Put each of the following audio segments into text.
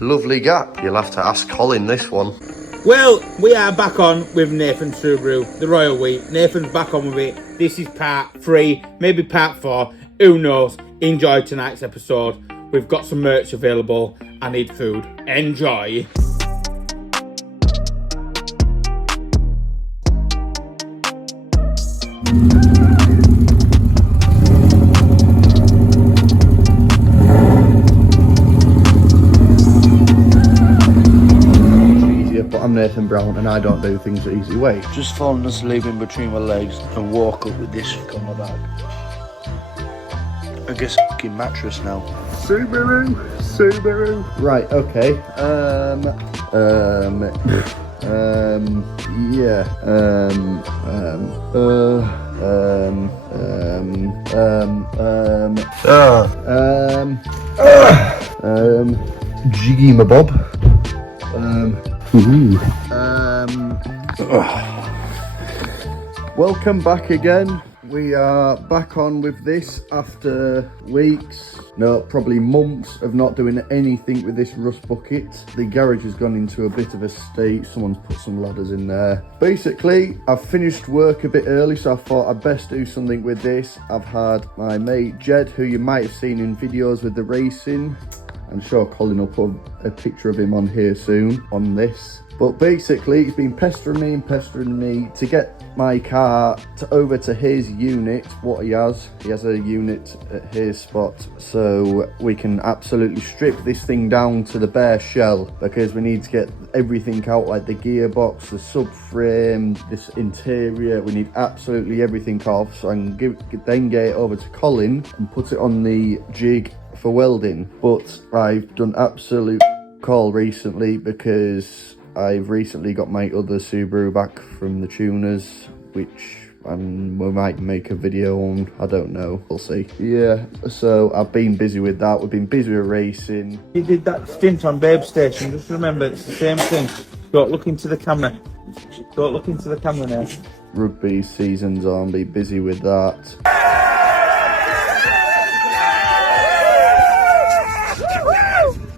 Lovely gap. You'll have to ask Colin this one. Well, we are back on with Nathan Subaru, the Royal Week. Nathan's back on with it. This is part 3, maybe part 4. Who knows? Enjoy tonight's episode. We've got some merch available. I need food. Enjoy. But I'm Nathan Brown and I don't do things the easy way. Just falling asleep in between my legs and walk up with this on my back. I guess f***ing mattress now. Subaru. Right, okay. Jiggy my bob. Welcome back again. We are back on with this after weeks, no, probably months of not doing anything with this rust bucket. The garage has gone into a bit of a state. Someone's put some ladders in there. Basically, I've finished work a bit early, so I thought I'd best do something with this. I've had my mate Jed, who you might have seen in videos with the racing. I'm sure Colin will put a picture of him on here soon on this. But basically, he's been pestering me to get my car over to his unit. What he has a unit at his spot, so we can absolutely strip this thing down to the bare shell, because we need to get everything out, like the gearbox, the subframe, this interior. We need absolutely everything off, so I can then get it over to Colin and put it on the jig for welding. But I've done absolute call recently, because I've recently got my other Subaru back from the tuners, which we might make a video on, I don't know, we'll see. Yeah, so I've been busy with that. We've been busy with racing. You did that stint on Babe Station, just remember it's the same thing. Don't look into the camera. Don't look into the camera now. Rugby season's on, be busy with that.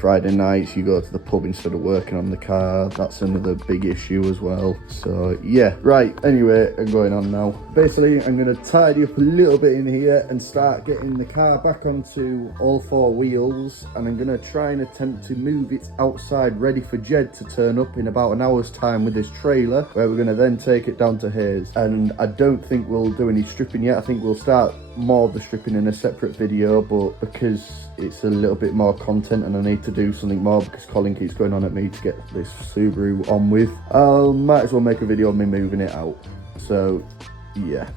Friday nights you go to the pub instead of working on the car. That's another big issue as well. So yeah, right, anyway, I'm going on now. Basically, I'm going to tidy up a little bit in here and start getting the car back onto all 4 wheels, and I'm going to try and attempt to move it outside ready for Jed to turn up in about an hour's time with this trailer, where we're going to then take it down to his. And I don't think we'll do any stripping yet. I think we'll start more of the stripping in a separate video, but because it's a little bit more content and I need to do something more because Colin keeps going on at me to get this Subaru on with, I might as well make a video of me moving it out. So yeah,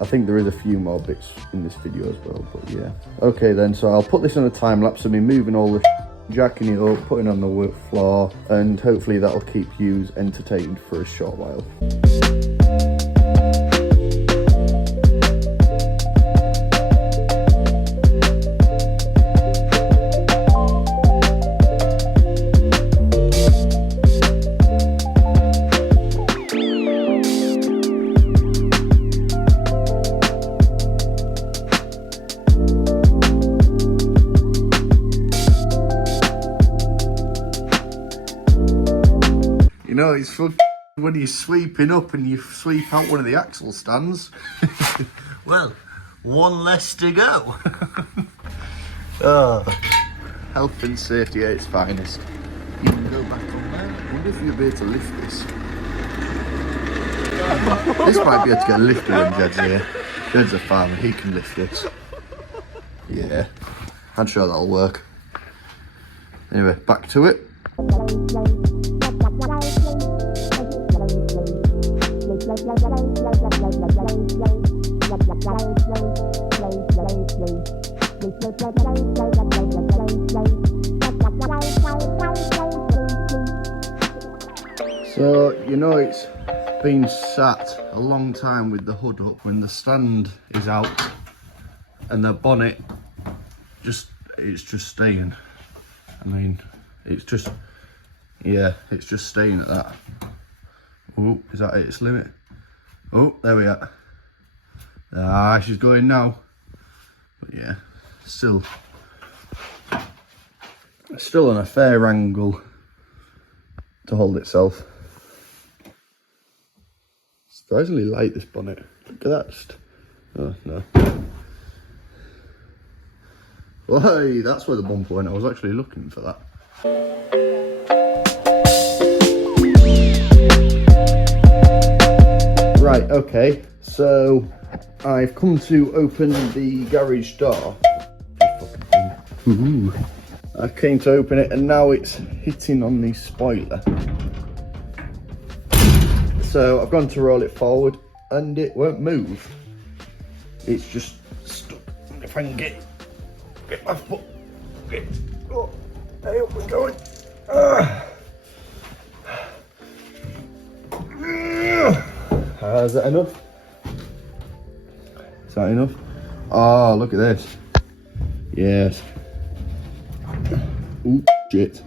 I think there is a few more bits in this video as well, but yeah. Okay then, so I'll put this on a time lapse of me moving all the jacking it up, putting it on the floor, and hopefully that'll keep you entertained for a short while. You know, it's fun when you're sweeping up and you sweep out one of the axle stands. Well, one less to go. Oh, health and safety at its finest. You can go back on there. I wonder if you'll be able to lift this. This might be able to get lifted when Jed's here. Jed's a farmer, he can lift this. Yeah, I'm sure that'll work. Anyway, back to it. So, you know, it's been sat a long time with the hood up when the stand is out and the bonnet it's just staying. I mean, it's just, yeah, it's just staying at that. Oh, is that its limit? Oh, there we are. Ah, she's going now. But yeah, still. Still on a fair angle to hold itself. Surprisingly light, this bonnet. Look at that. Just... oh, no. Well, hey, that's where the bumper went. I was actually looking for that. Right, okay. So, I've come to open the garage door. Ooh. I came to open it and now it's hitting on the spoiler. So I've gone to roll it forward and it won't move. It's just stuck. If I can get my foot. Oh, hey, up we're going. Is that enough? Is that enough? Oh, look at this. Yes. Ooh, shit.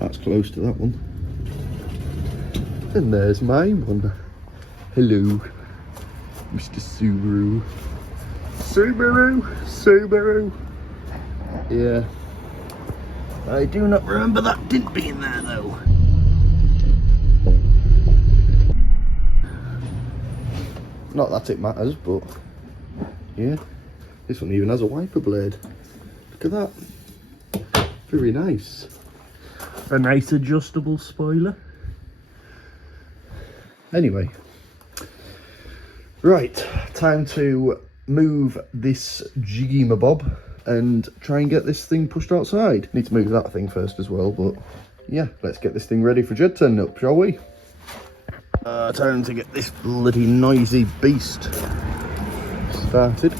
That's close to that one. And there's my one. Hello, Mr. Subaru. Subaru. Yeah. I do not remember that didn't be in there though. Not that it matters, but yeah. This one even has a wiper blade. Look at that. Very nice. A nice adjustable spoiler. Anyway. Right, time to move this jiggy mabob and try and get this thing pushed outside. Need to move that thing first as well, but yeah, let's get this thing ready for Jed turning up, shall we? Time to get this bloody noisy beast started.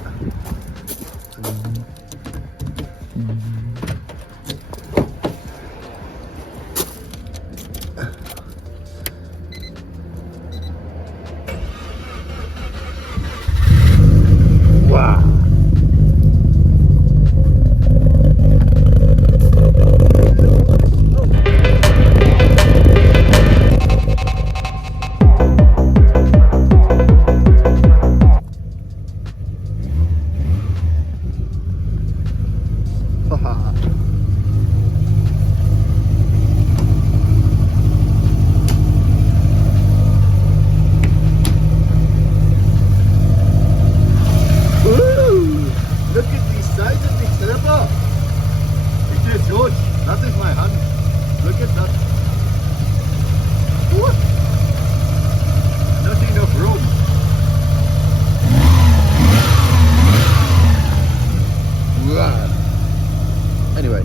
Anyway,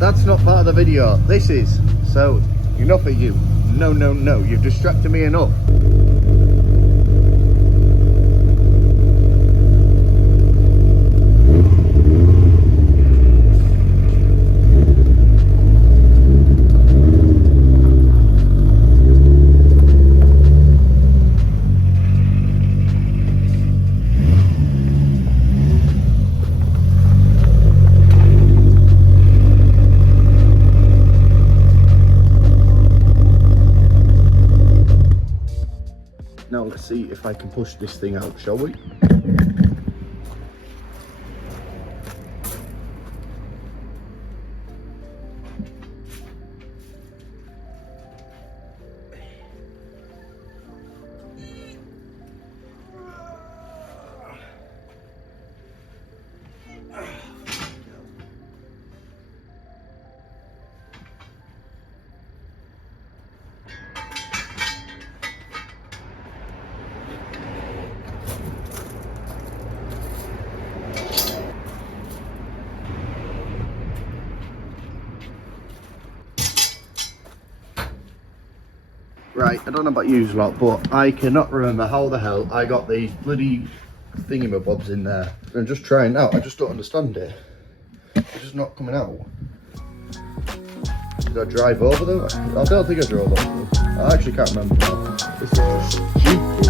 that's not part of the video. This is. So, enough of you. No, you've distracted me enough. Now let's see if I can push this thing out, shall we? Right, I don't know about you lot, but I cannot remember how the hell I got these bloody thingamabobs in there. I'm just trying out, I just don't understand it. It's just not coming out. Did I drive over them? I don't think I drove over them. I actually can't remember now. This is just stupid.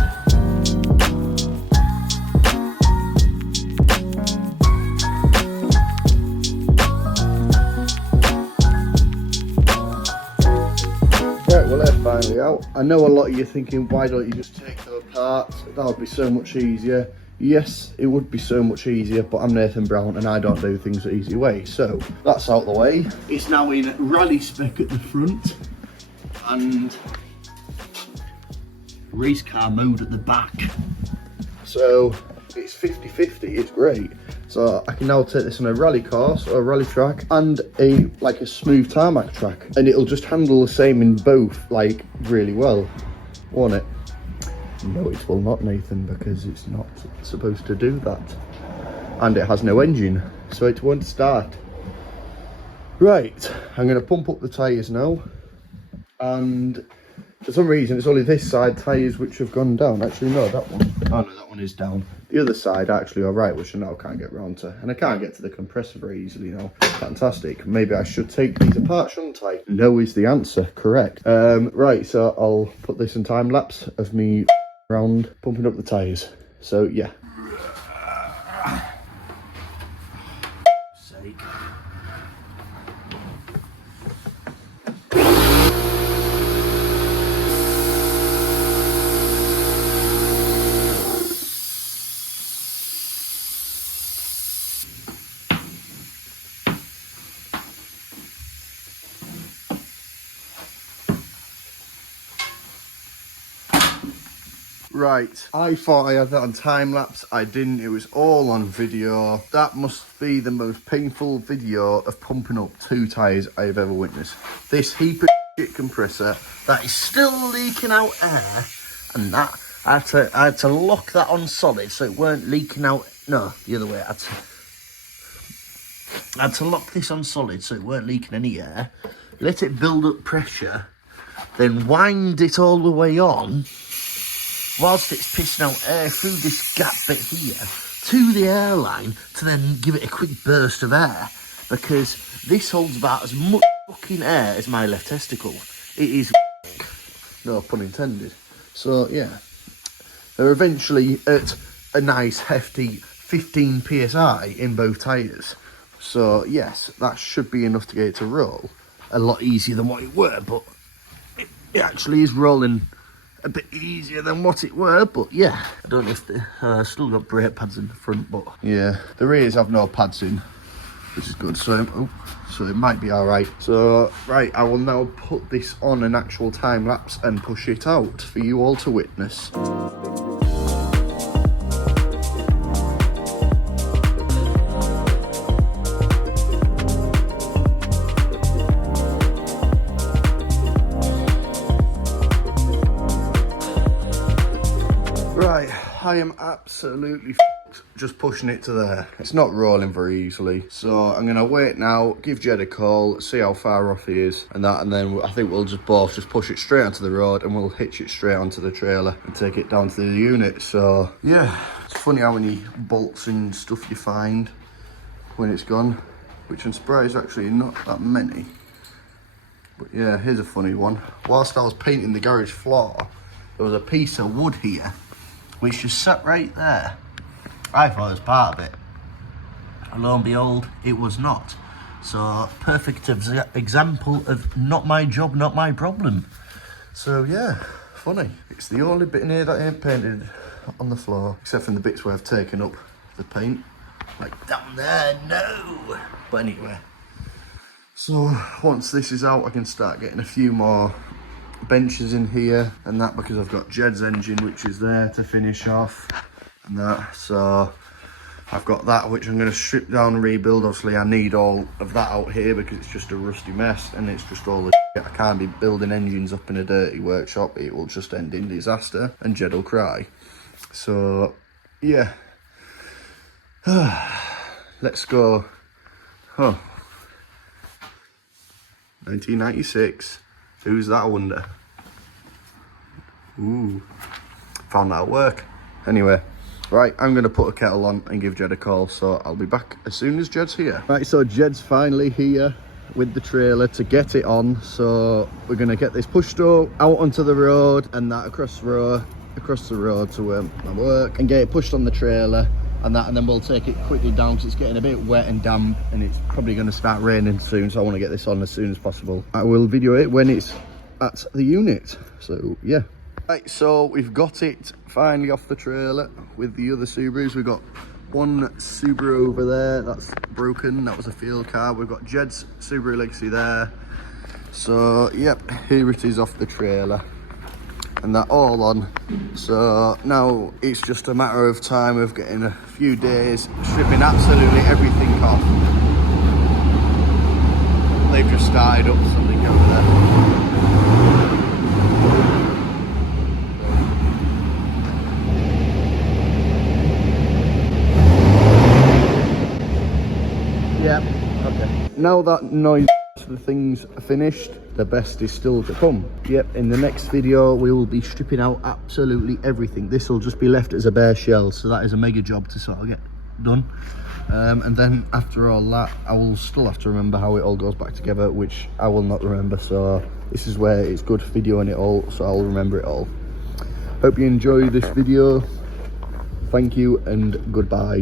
Right, well they're finally out. I know a lot of you are thinking, why don't you just take them apart? That would be so much easier. Yes, it would be so much easier, but I'm Nathan Brown and I don't do things the easy way. So that's out the way. It's now in rally spec at the front and race car mode at the back. So it's 50-50, it's great. So I can now take this on a rally course or a rally track and a smooth tarmac track, and it'll just handle the same in both like really well, won't it? No, it will not, Nathan, because it's not supposed to do that. And it has no engine, so it won't start. Right, I'm going to pump up the tyres now. And for some reason, it's only this side tyres which have gone down. Actually, no, that one. Oh, no, that one is down. The other side actually all right, which I now can't get round to. And I can't get to the compressor very easily now. Fantastic. Maybe I should take these apart, shouldn't I? No is the answer, correct. Right, so I'll put this in time lapse of me around pumping up the tyres. So yeah. Sake. Right, I thought I had that on time lapse. I didn't. It was all on video. That must be the most painful video of pumping up 2 tyres I've ever witnessed. This heap of shit compressor that is still leaking out air, and that I had to lock that on solid so it weren't leaking out. No, the other way. I had to lock this on solid so it weren't leaking any air. Let it build up pressure, then wind it all the way on, whilst it's pissing out air through this gap bit here to the airline to then give it a quick burst of air, because this holds about as much fucking air as my left testicle. It is no pun intended. So yeah, they're eventually at a nice hefty 15 psi in both tyres. So yes, that should be enough to get it to roll. A lot easier than what it were, but it actually is rolling a bit easier than what it were. But yeah, I don't know if the still got brake pads in the front, but yeah, the rears have no pads in, which is good. So so it might be all right. So right, I will now put this on an actual time lapse and push it out for you all to witness. Right, I am absolutely just pushing it to there. It's not rolling very easily. So I'm going to wait now, give Jed a call, see how far off he is and that, and then I think we'll just both just push it straight onto the road and we'll hitch it straight onto the trailer and take it down to the unit. So yeah, it's funny how many bolts and stuff you find when it's gone, which I'm surprised actually not that many. But yeah, here's a funny one. Whilst I was painting the garage floor, there was a piece of wood here which just sat right there. I thought it was part of it. And lo and behold, it was not. So, perfect example of not my job, not my problem. So yeah, funny. It's the only bit in here that ain't painted on the floor, except for the bits where I've taken up the paint. Like down there, no! But anyway. So, once this is out, I can start getting a few more benches in here and that, because I've got Jed's engine which is there to finish off and that. So I've got that which I'm going to strip down and rebuild. Obviously I need all of that out here because it's just a rusty mess and it's just all the shit. I can't be building engines up in a dirty workshop. It will just end in disaster and Jed will cry. So yeah, let's go. 1996. Who's that, I wonder? Ooh, found that at work. Anyway, right, I'm going to put a kettle on and give Jed a call, so I'll be back as soon as Jed's here. Right, so Jed's finally here with the trailer to get it on, so we're going to get this pushed out onto the road and that across the road to my work, and get it pushed on the trailer and that, and then we'll take it quickly down because it's getting a bit wet and damp and it's probably going to start raining soon, so I want to get this on as soon as possible. I will video it when it's at the unit. So yeah, Right, so we've got it finally off the trailer with the other Subarus. We've got one Subaru over there that's broken, that was a field car. We've got Jed's Subaru Legacy there. So yep, here it is off the trailer and that all on. So now it's just a matter of time of getting a few days stripping absolutely everything off. They've just started up something over there. Yep. Okay. Now that noise, the things are finished, the best is still to come. Yep, in the next video we will be stripping out absolutely everything. This will just be left as a bare shell, so that is a mega job to sort of get done. And then after all that, I will still have to remember how it all goes back together, which I will not remember. So this is where it's good videoing it all, so I'll remember it all. Hope you enjoy this video. Thank you and goodbye.